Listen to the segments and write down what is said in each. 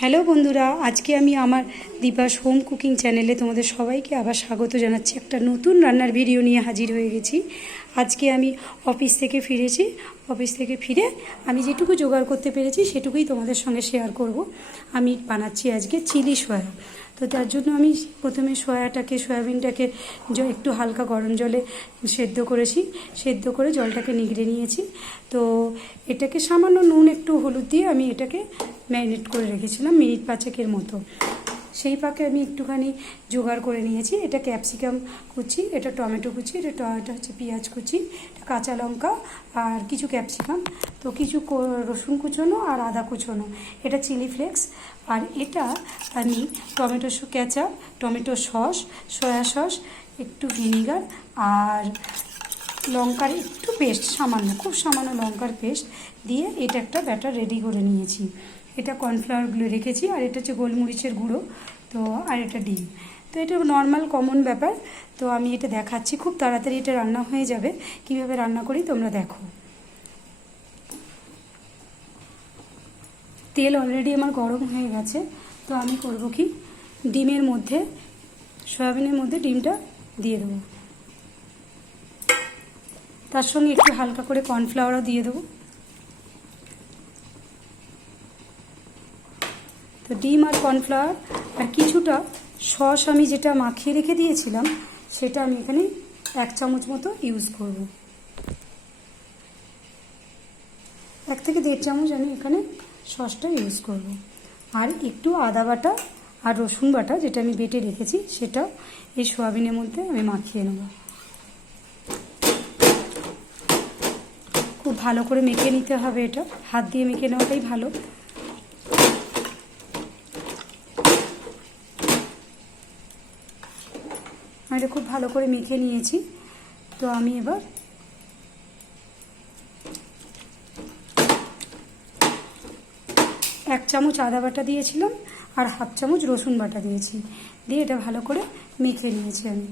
Hello বন্ধুরা, আজকে আমি আমার দীপাস হোম কুকিং চ্যানেলে তোমাদের সবাইকে আবার স্বাগত জানাচ্ছি। একটা নতুন রান্নার ভিডিও নিয়ে হাজির হয়ে গেছি। আজকে আমি অফিস থেকে ফিরেছি। অফিস থেকে ফিরে আমি যেটুকু জোগাড় করতে পেরেছি সেটুকুই তোমাদের সঙ্গে শেয়ার করব। আমি বানাচ্ছি আজকে চিলি সয়া। তো তার জন্য আমি প্রথমে সয়াবিনটাকে একটু হালকা গরম জলে সেদ্ধ করেছি। সেদ্ধ করে জলটাকে নিগড়ে নিয়েছি। তো এটাকে সামান্য নুন একটু হলুদ দিয়ে আমি এটাকে ম্যারিনেট করে রেখেছিলাম মিনিট 5 মতো। সেই পাকে আমি একটুখানি জোগাড় করে নিয়েছি। এটা ক্যাপসিকাম কুচি, এটা টমেটো কুচি, এটা হচ্ছে পেঁয়াজ কুচি, এটা কাঁচা লঙ্কা আর কিছু ক্যাপসিকাম, তো কিছু রসুন কুচোনো আর আদা কুচোনো, এটা চিলি ফ্লেক্স। আর এটা আমি tomato ketchup, tomato sauce, soya sauce, একটু ভিনিগার আর লঙ্কার একটু পেস্ট, খুব সামান্য লঙ্কার পেস্ট দিয়ে এটা একটা ব্যাটার রেডি করে নিয়েছি। এটা কর্নফ্লাওয়ারগুলো রেখেছি, আর এটা হচ্ছে গোলমরিচের গুঁড়ো, তো আর এটা ডিম। তো এটা নর্মাল কমন ব্যাপার। তো আমি এটা দেখাচ্ছি, খুব তাড়াতাড়ি এটা রান্না হয়ে যাবে। কিভাবে রান্না করি তোমরা দেখো। তেল অলরেডি আমার গরম হয়ে গেছে। তো আমি করব কি, সয়াবিনের মধ্যে ডিমটা দিয়ে দেবো। তার সঙ্গে একটু হালকা করে কর্নফ্লাওয়ারও দিয়ে দেবো। তো ডিম আর কর্নফ্লাওয়ার আর কিছুটা সস আমি যেটা মাখিয়ে রেখে দিয়েছিলাম সেটা আমি এখানে 1 চামচ মতো ইউজ করব। 1 থেকে 1.5 চামচ আমি এখানে সসটা ইউজ করব। আর একটু আদা বাটা আর রসুন বাটা যেটা আমি বেটে রেখেছি সেটা এই সয়াবিনের মধ্যে আমি মাখিয়ে নেব। খুব ভালো করে মেখে নিতে হবে, এটা হাত দিয়ে মেখে নেওয়াটাই ভালো। এটা খুব ভালো করে মেখে নিয়েছি। তো আমি এবার এক চামচ আদা বাটা দিয়েছিলাম আর 1/2 চামচ রসুন বাটা দিয়েছি, দিয়ে এটা ভালো করে মেখে নিয়েছি আমি।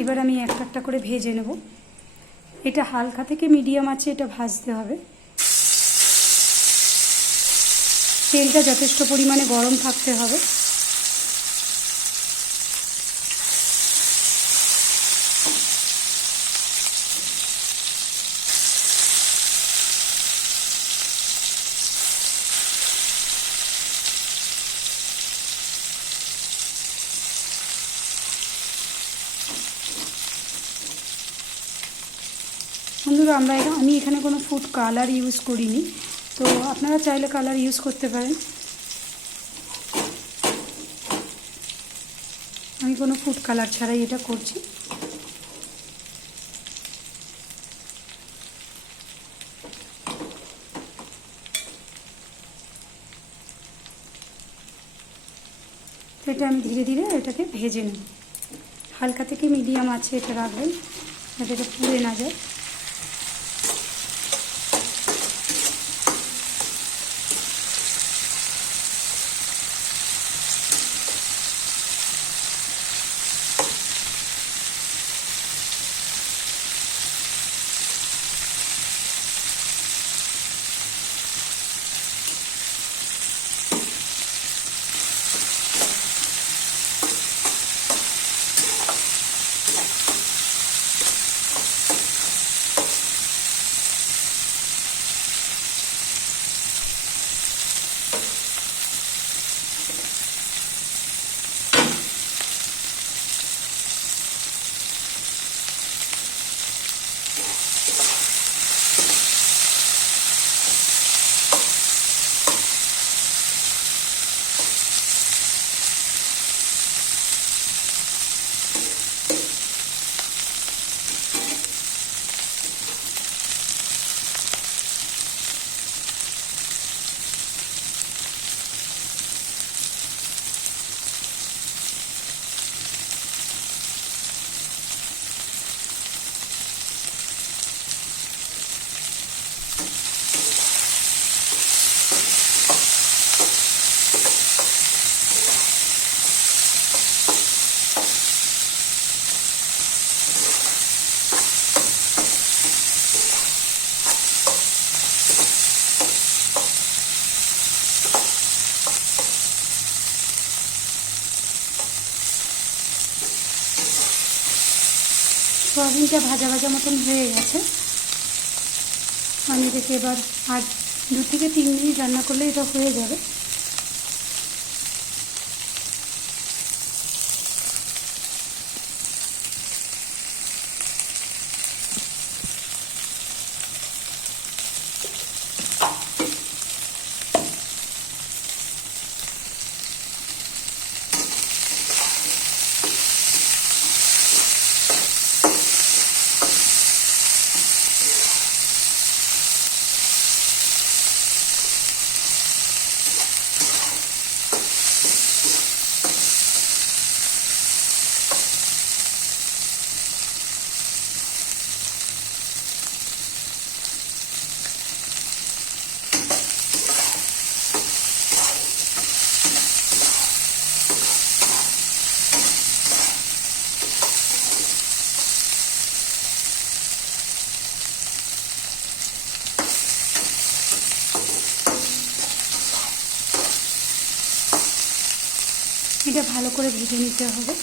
এবার আমি একটা একটা করে ভেজে নেব। এটা হালকা থেকে মিডিয়াম আছে এটা ভাজতে হবে। তেলটা যথেষ্ট পরিমাণে গরম থাকতে হবে। বন্ধুরা, আমি এখানে কোনো ফুড কালার ইউজ করিনি, তো আপনারা চাইলে কালার ইউজ করতে পারেন। আমি কোনো ফুড কালার ছাড়াই এটা করছি। তো এটা আমি ধীরে ধীরে এটাকে ভেজে নেব। হালকা থেকে মিডিয়াম আছে এটা রাখবেন যাতে এটা পুড়ে না যায়। সোয়াবিনটা ভাজা ভাজা মতন হয়ে গেছে। আমি এটাকে এবার আর 2 থেকে 3 মিনিট রান্না করলে এটা হয়ে যাবে। এটা ভালো করে ভেজে নিতে হবে।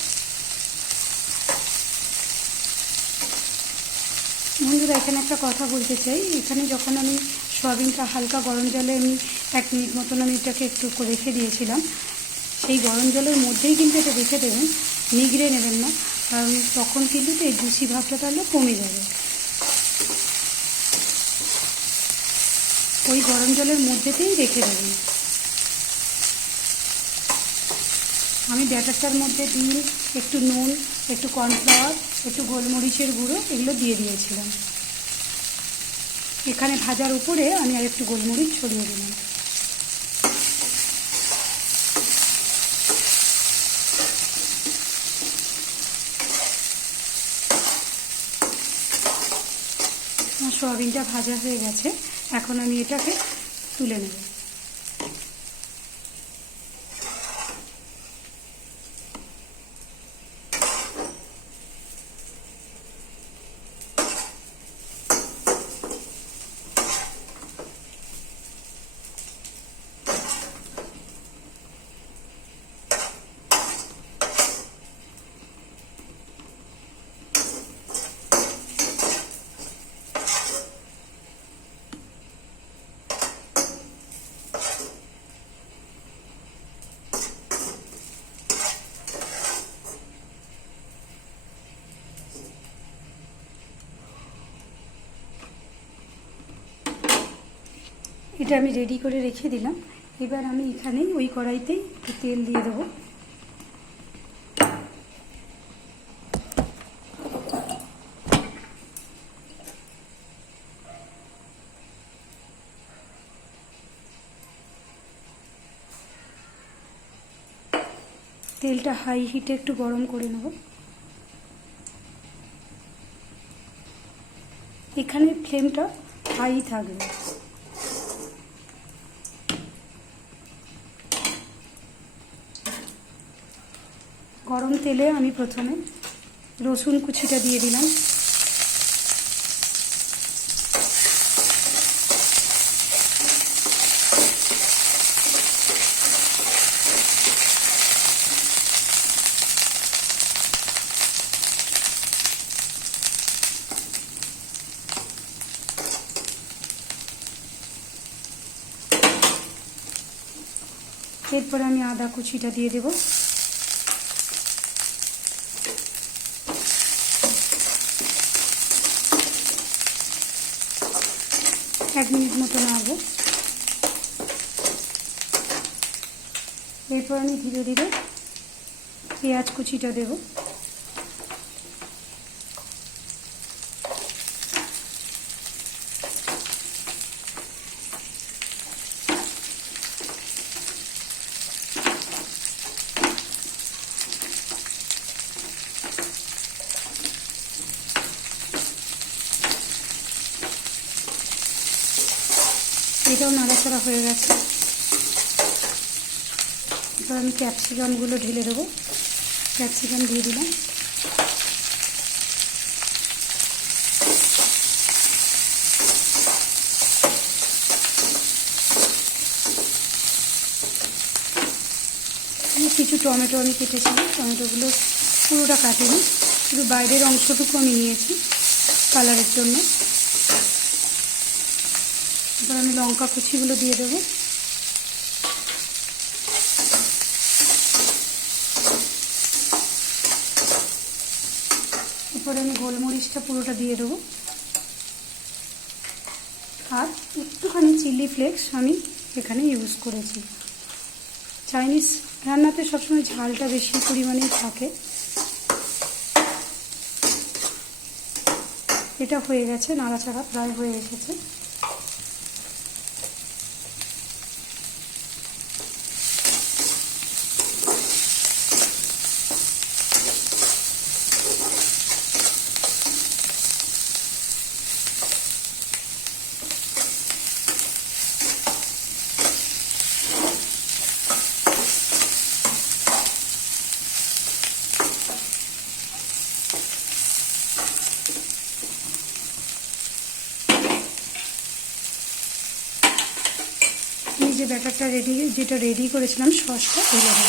বন্ধুরা, এখানে একটা কথা বলতে চাই। এখানে যখন আমি সয়াবিনটা হালকা গরম জলে আমি 1 মিনিট মতন আমি এটাকে একটু রেখে দিয়েছিলাম, সেই গরম জলের মধ্যেই কিন্তু এটা রেখে দেবেন, নিগড়ে নেবেন না, কারণ তখন কিন্তু এই জুসি ভাবটা তাহলে কমে যাবে। ওই গরম জলের মধ্যেতেই রেখে দেবেন। আমি ব্যাটারটার মধ্যে ডিম, একটু নুন, একটু কর্নফ্লাওয়ার, একটু গোলমরিচের গুঁড়ো এগুলো দিয়ে দিয়েছিলাম। এখানে ভাজার উপরে আমি আর একটু গোলমরিচ ছড়িয়ে দিলাম। আমার সয়াবিনটা ভাজা হয়ে গেছে, এখন আমি এটাকে তুলে নেব। এটা আমি রেডি করে রেখে দিলাম। এবার আমি এখানে ওই কড়াইতেই একটু তেল দিয়ে দেবো। তেলটা হাই হিটে একটু গরম করে নেব। এখানে ফ্লেমটা হাই থাকবে। গরম তেলে আমি প্রথমে রসুন কুচিটা দিয়ে দিলাম। এরপর আমি আদা কুচিটা দিয়ে দেব। এক মিনিট মতো নাড়বো। এরপর আমি ধীরে ধীরে পেঁয়াজ কুচিটা দেব। এটাও নাড়াচাড়া হয়ে গেছে। এবার আমি ক্যাপসিকামগুলো ঢেলে দেবো। ক্যাপসিকাম দিয়ে দিলাম। কিছু টমেটো আমি কেটেছিলাম, টমেটোগুলো পুরোটা কাটিনি, শুধু বাইরের অংশটুকু আমি নিয়েছি কালারের জন্য। এবার আমি লঙ্কা কুচিগুলো দিয়ে দেবো। এরপরে আমি গোলমরিচটা পুরোটা দিয়ে দেবো, আর একটুখানি চিলি ফ্লেক্স আমি এখানে ইউজ করেছি। চাইনিজ রান্নাতে সবসময় ঝালটা বেশি পরিমাণেই থাকে। এটা হয়ে গেছে, নাড়াচাড়া প্রায় হয়ে এসেছে। যে ব্যাটারটা যেটা রেডি করেছিলাম সসটা এলাম।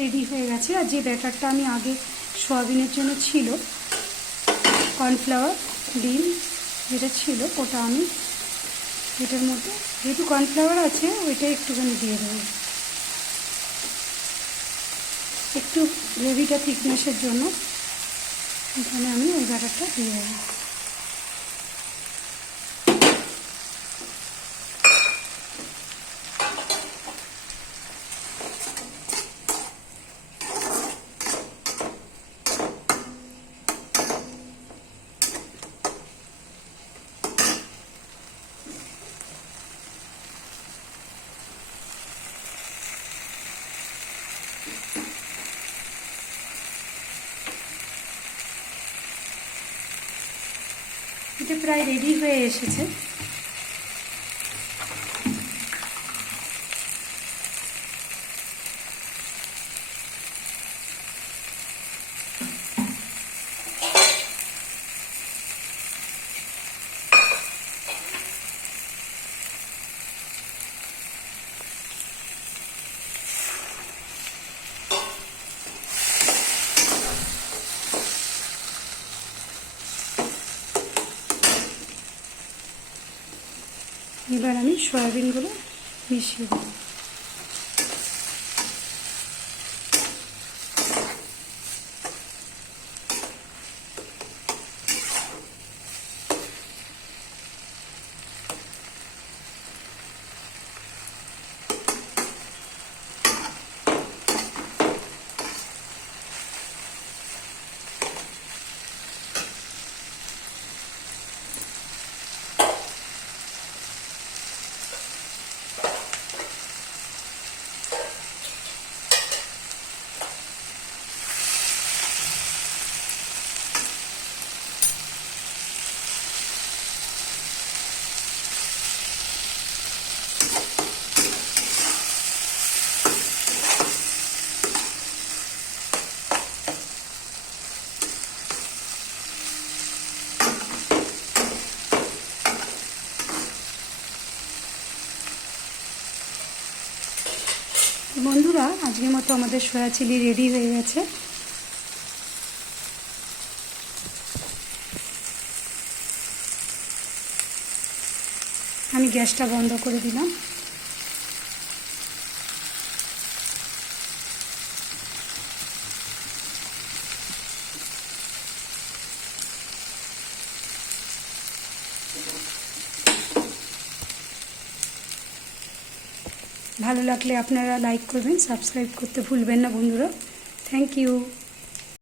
রেডি হয়ে গেছে। আর যে ব্যাটারটা আমি আগে সয়াবিনের জন্য ছিল, কর্নফ্লাওয়ার ডিম যেটা ছিল, ওটা আমি এটার মধ্যে, যেহেতু কর্নফ্লাওয়ার আছে, ওইটা একটুখানি দিয়ে দেবো, একটু গ্রেভিটা থিকনেসের জন্য। এখানে আমি ওই ব্যাটারটা দিয়ে দেবো। এটা প্রায় রেডি হয়ে এসেছে। এবার আমি সয়াবিনগুলো মিশিয়ে দেবো। বন্ধুরা, আজকের মতো আমাদের সয়া চিলি রেডি হয়ে গেছে। আমি গ্যাসটা বন্ধ করে দিলাম। ভালো লাগলে আপনারা লাইক করবেন, সাবস্ক্রাইব করতে ভুলবেন না বন্ধুরা। Thank you.